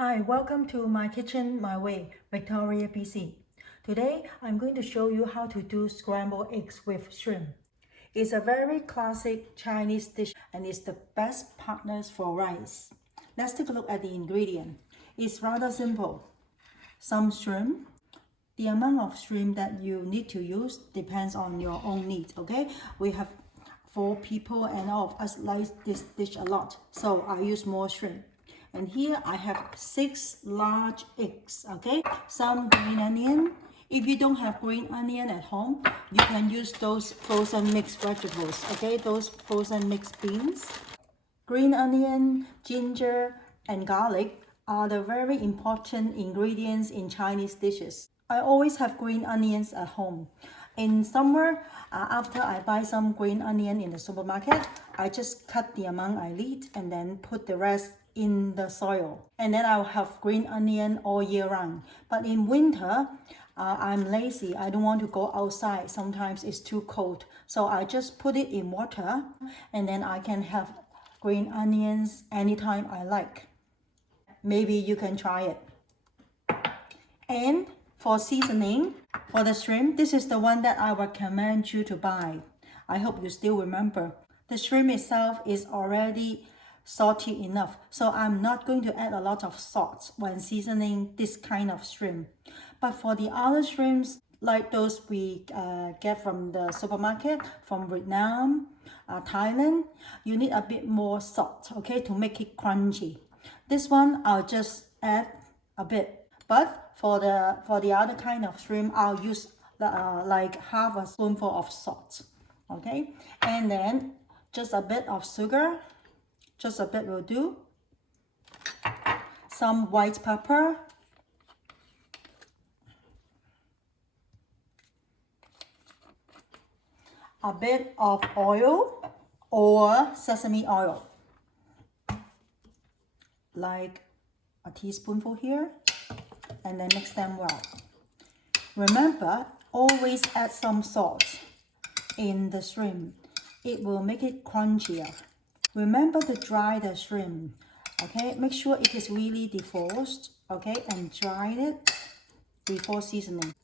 Hi, welcome to my kitchen, my way, Victoria PC. Today, I'm going to show you how to do scrambled eggs with shrimp. It's a very classic Chinese dish and it's the best partners for rice. Let's take a look at the ingredient. It's rather simple. Some shrimp. The amount of shrimp that you need to use depends on your own needs, okay? We have 4 people and all of us like this dish a lot, so I use more shrimp. And here I have 6 large eggs, okay? Some green onion. If you don't have green onion at home, you can use those frozen mixed vegetables, okay? Those frozen mixed beans. Green onion, ginger, and garlic are the very important ingredients in Chinese dishes. I always have green onions at home. In summer, after I buy some green onion in the supermarket, I just cut the amount I need and then put the rest in the soil. And then I'll have green onion all year round. But in winter, I'm lazy. I don't want to go outside. Sometimes it's too cold. So I just put it in water and then I can have green onions anytime I like. Maybe you can try it. And for seasoning, for the shrimp, this is the one that I recommend you to buy. I hope you still remember. The shrimp itself is already salty enough, so I'm not going to add a lot of salt when seasoning this kind of shrimp. But for the other shrimps, like those we get from the supermarket, from Vietnam, Thailand, you need a bit more salt, okay, to make it crunchy. This one, I'll just add a bit. But for the other kind of shrimp, I'll use like half a spoonful of salt, okay? And then just a bit of sugar, just a bit will do. Some white pepper. A bit of oil or sesame oil, like a teaspoonful here, and then mix them well. Remember, always add some salt in the shrimp. It will make it crunchier. Remember to dry the shrimp, okay? Make sure it is really defrosted, okay? And dry it before seasoning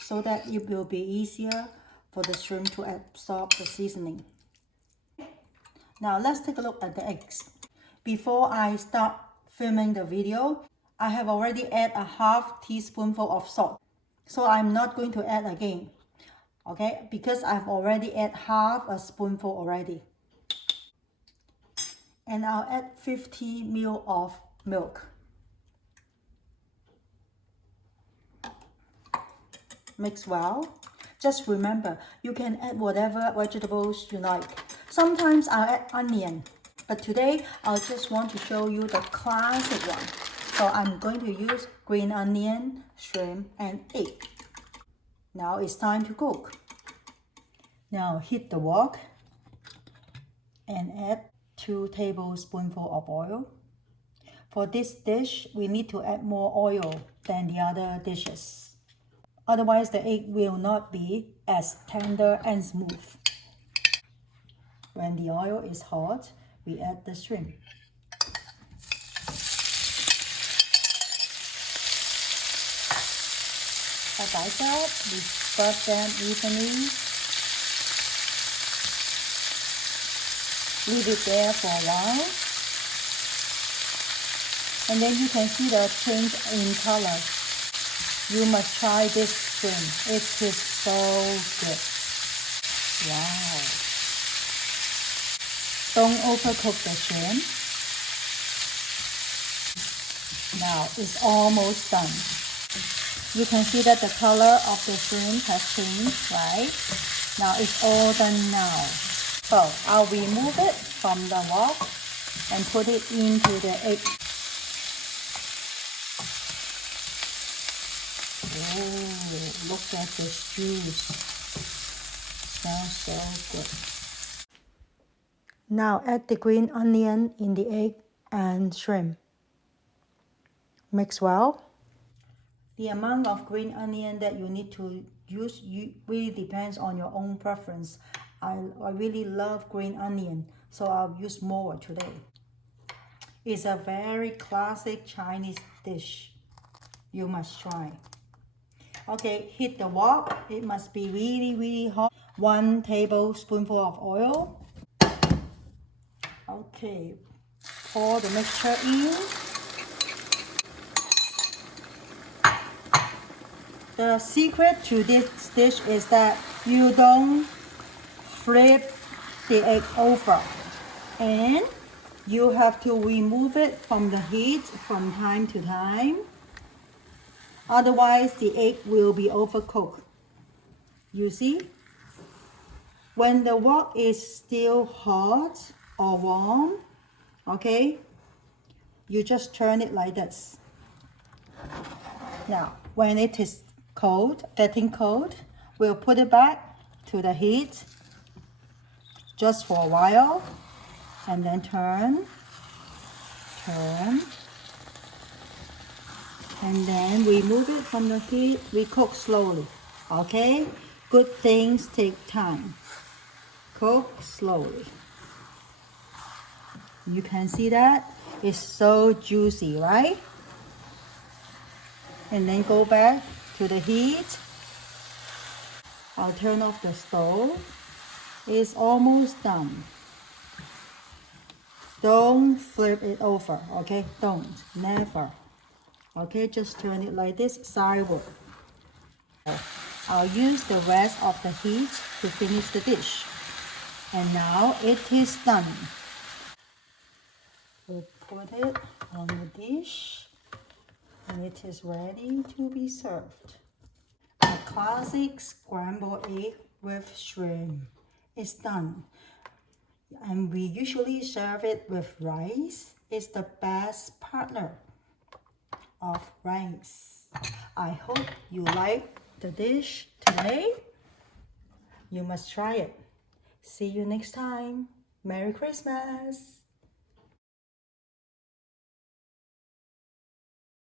so that it will be easier for the shrimp to absorb the seasoning. Now let's take a look at the eggs. Before I start filming the video, I have already added a half teaspoonful of salt. So I'm not going to add again, okay? Because I've already added half a spoonful already. And I'll add 50 ml of milk. Mix well. Just remember, you can add whatever vegetables you like. Sometimes I'll add onion, but today I just want to show you the classic one. So I'm going to use green onion, shrimp, and egg. Now it's time to cook. Now heat the wok and add 2 tablespoonfuls of oil. For this dish, we need to add more oil than the other dishes. Otherwise, the egg will not be as tender and smooth. When the oil is hot, we add the shrimp. As I said, we spread them evenly. Leave it there for a while. And then you can see the change in color. You must try this shrimp. It is so good. Wow. Don't overcook the shrimp. Now it's almost done. You can see that the color of the shrimp has changed, right? Now it's all done now. So I'll remove it from the wok and put it into the egg. Oh, look at this juice. Smells so good. Now add the green onion in the egg and shrimp. Mix well. The amount of green onion that you need to use really depends on your own preference. I really love green onion, so I'll use more today. It's a very classic Chinese dish. You must try. Okay, heat the wok. It must be really hot. 1 tablespoonful of oil. Okay, pour the mixture in. The secret to this dish is that you don't flip the egg over, and you have to remove it from the heat from time to time. Otherwise, the egg will be overcooked. You see? When the wok is still hot or warm, okay, you just turn it like this. Now, when it is cold, getting cold, we'll put it back to the heat just for a while, and then turn, and then remove it from the heat. We cook slowly, okay? Good things take time. Cook slowly. You can see that it's so juicy, right? And then go back to the heat. I'll turn off the stove. It's almost done. Don't flip it over, okay? Don't, never. Okay, just turn it like this, sideward. I'll use the rest of the heat to finish the dish. And now it is done. We'll put it on the dish, and it is ready to be served. A classic scrambled egg with shrimp is done. And we usually serve it with rice. It's the best partner of rice. I hope you like the dish today. You must try it. See you next time. Merry Christmas!